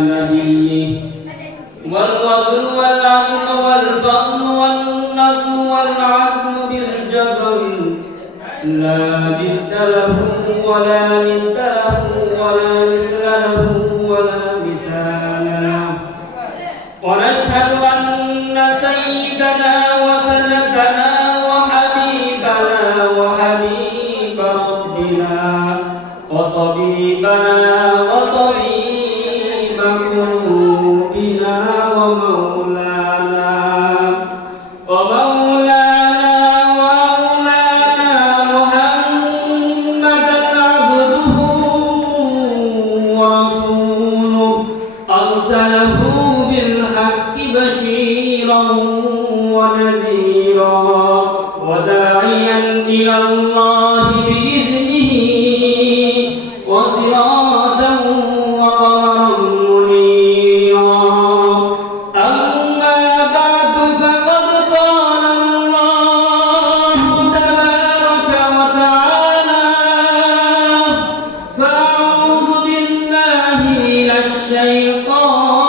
نبيه والوزن والعدل والفضل والنظم والعدل بالجزم لا ضد له ولا ند له ولا مثل له ولا مثالا ونشهد أن سيدنا وسندنا وحبيبنا وحبيب ربنا وطبيبنا وطبيب قلوبنا ومولانا ومولانا محمدا عبده ورسوله أرسله بالحق بشيرا ونذيرا وداعيا إلى الله بإذنه وسراجا وقمرا منيرا أما بعد فقد قال الله تبارك وتعالى فأعوذ بالله من الشيطان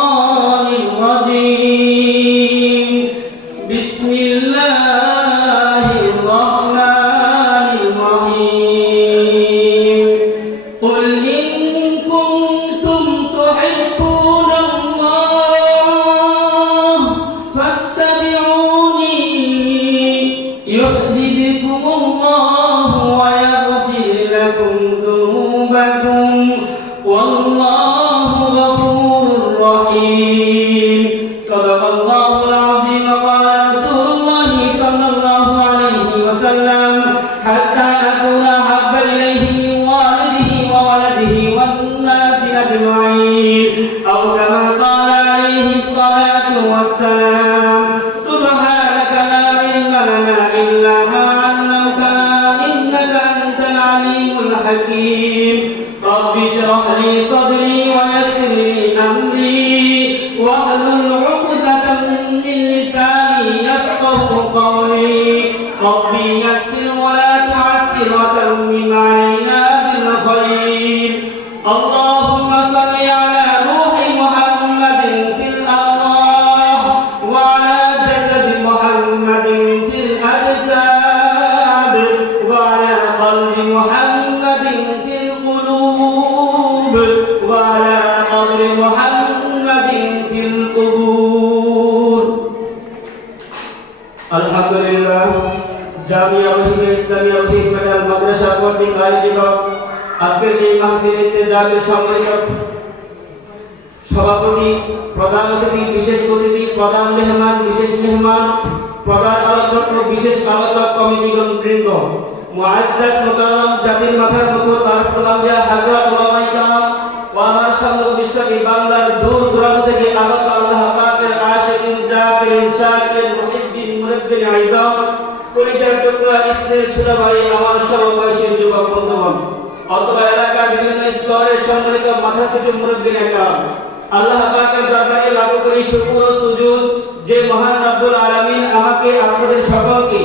الرجيم بسم الله الرحمن الرحيم قل إن كنتم تحبون الله فاتبعوني يحببكم الله ويغفر لكم ذنوبكم والله غفور رحيم صدق الله العظيم وقال رسول الله صلى الله عليه وسلم حتى أكون أحب إليه من والده وولده والناس أجمعين أو كما قال عليه الصلاة والسلام سبحانك لا علم لنا إلا ما علمتنا إنك أنت العليم الحكيم رب اشرح لي صدري ويسر لي أمري واحلل عقدة من لساني يفقه قولي ربي يسر ولا تعسر وتمم علينا بالخير اللهم صل على روح محمد في الأرواح وعلى جسد محمد في الأجساد وعلى قلب محمد في القلوب وعلى قبر محمد في القبور الحمد لله জামিয়া রহিমা ইসলামিয়া রহিমা মাদ্রাসা কর্তৃক আয়োজিত আজকের এই মাহফিলে জামির সম্মানিত সভাপতি প্রধান অতিথি বিশেষ অতিথি প্রধান মেহমান বিশেষ মেহমান প্রধান আলোচক ও বিশেষ আলোচক কমিটিগণ বৃন্দ মুআজ্জাজ মুকাররম জাতির মাথার মুকুট তার সালাম দিয়া হযরত উলামায়ে কেরাম ও আমার সামনে উপস্থিত এই বাংলার দূর দূরান্ত থেকে আগত আল্লাহ পাকের আশিকিন জাকিরিন শাকিরিন মুহিব্বিন মুরাব্বিন আইজাম কলিজার টুকরা ইসলামের ছোট ভাই আমার সমবয়সী যুবক বন্ধুগণ অথবা এলাকার বিভিন্ন স্তরের সম্মানিত মাথাপিছু মুরব্বিনে কেরাম আল্লাহ পাকের দরবারে লাখ কোটি শুকর ও সুজুদ যে মহান রব্বুল আলামিন আমাকে আপনাদের সকলকে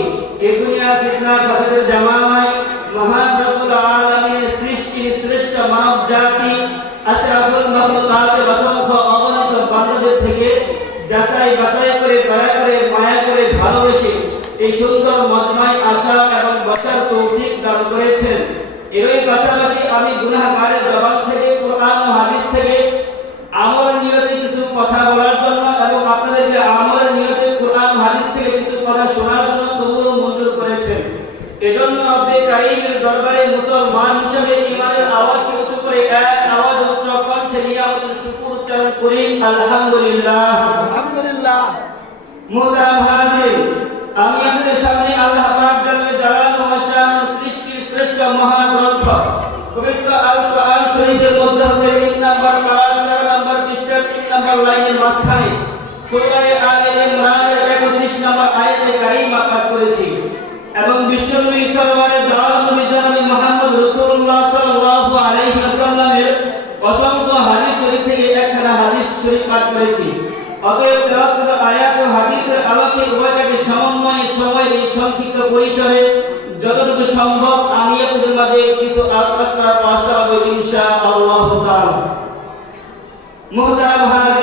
এই দুনিয়া ফিতনা ফাসাদের জামানায় মহান রব্বুল আলামিনের সৃষ্টির শ্রেষ্ঠ মানব জাতি আশরাফুল মাখলুকাতের অসংখ্য অগণিত বান্দাদের থেকে যাচাই বাছাই করে দয়া করে মায়া করে ভালোবেসে এই সুন্দর মজমায় আসা এবং বসার তৌফিক দান করেছেন এরই পাশাপাশি আমি গুনাহগারের জবান থেকে কোরআন ও হাদিস থেকে আমলের নিয়তে কিছু কথা বলার জন্য এবং আপনাদেরকে আমলের নিয়তে কোরআন ও হাদিস থেকে কিছু কথা শোনার জন্য কবুল ও মঞ্জুর করেছেন এজন্য রব্বে কারীমের দরবারে মুসলমান হিসেবে ঈমানের আওয়াজকে উঁচু করে এক আওয়াজ উচ্চ কণ্ঠে নিয়ামতের শুকর উচ্চারণ করি আলহামদুলিল্লাহ আলহামদুলিল্লাহ মুহতারাম হাজির আমি আপনাদের সামনে আল্লাহ পাক জাল্লে জালালুহু ওয়া শানুর সৃষ্টির শ্রেষ্ঠ মহাগ্রন্থ পবিত্র আল কোরআন শরীফের মধ্যে হতে 3 নম্বর পারা 13 নম্বর পৃষ্ঠার 3 নম্বর লাইনের মাঝখানে সূরা আলে ইমরানের 31 নম্বর আয়াতে কারীমা পাঠ করেছি এবং বিশ্বনবী সরওয়ারে জালাল নবী জনাব মুহাম্মদ রাসূলুল্লাহ সাল্লাল্লাহু আলাইহি ওয়াসাল্লামের অসংখ্য হাদিস শরীফ থেকে একখানা হাদিস শরীফ পাঠ করেছি অতএব তেলাওয়াত আয়াত ও হাদিসের আলোকে উভয়টাকে সমন্বয়ে সময়ের এই সংক্ষিপ্ত পরিসরে যতটুকু সম্ভব আমি আপনাদের মাঝে কিছু আলোচনার আশা করব ইনশাআল্লাহ তাআলা মুহতারাম হাজির